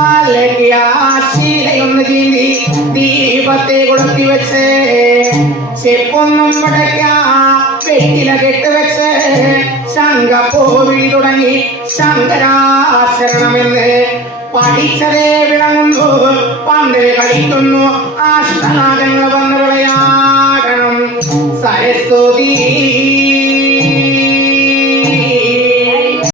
അല്ലെങ്കിൽ ആ ശീലയൊന്ന് ചീന്തി ദീപത്തെ കൊടുത്തി വെച്ച് ചെപ്പൊന്നും പടയ്ക്കാ വെട്ടില കെട്ട് ശങ്ക പോവി തുടങ്ങി ശങ്കരാശരണമെന്ന് പഠിച്ചതേ വിളങ്ങുന്നു പന്തൽ കളിക്കുന്നു ആശുധനാഗങ്ങൾ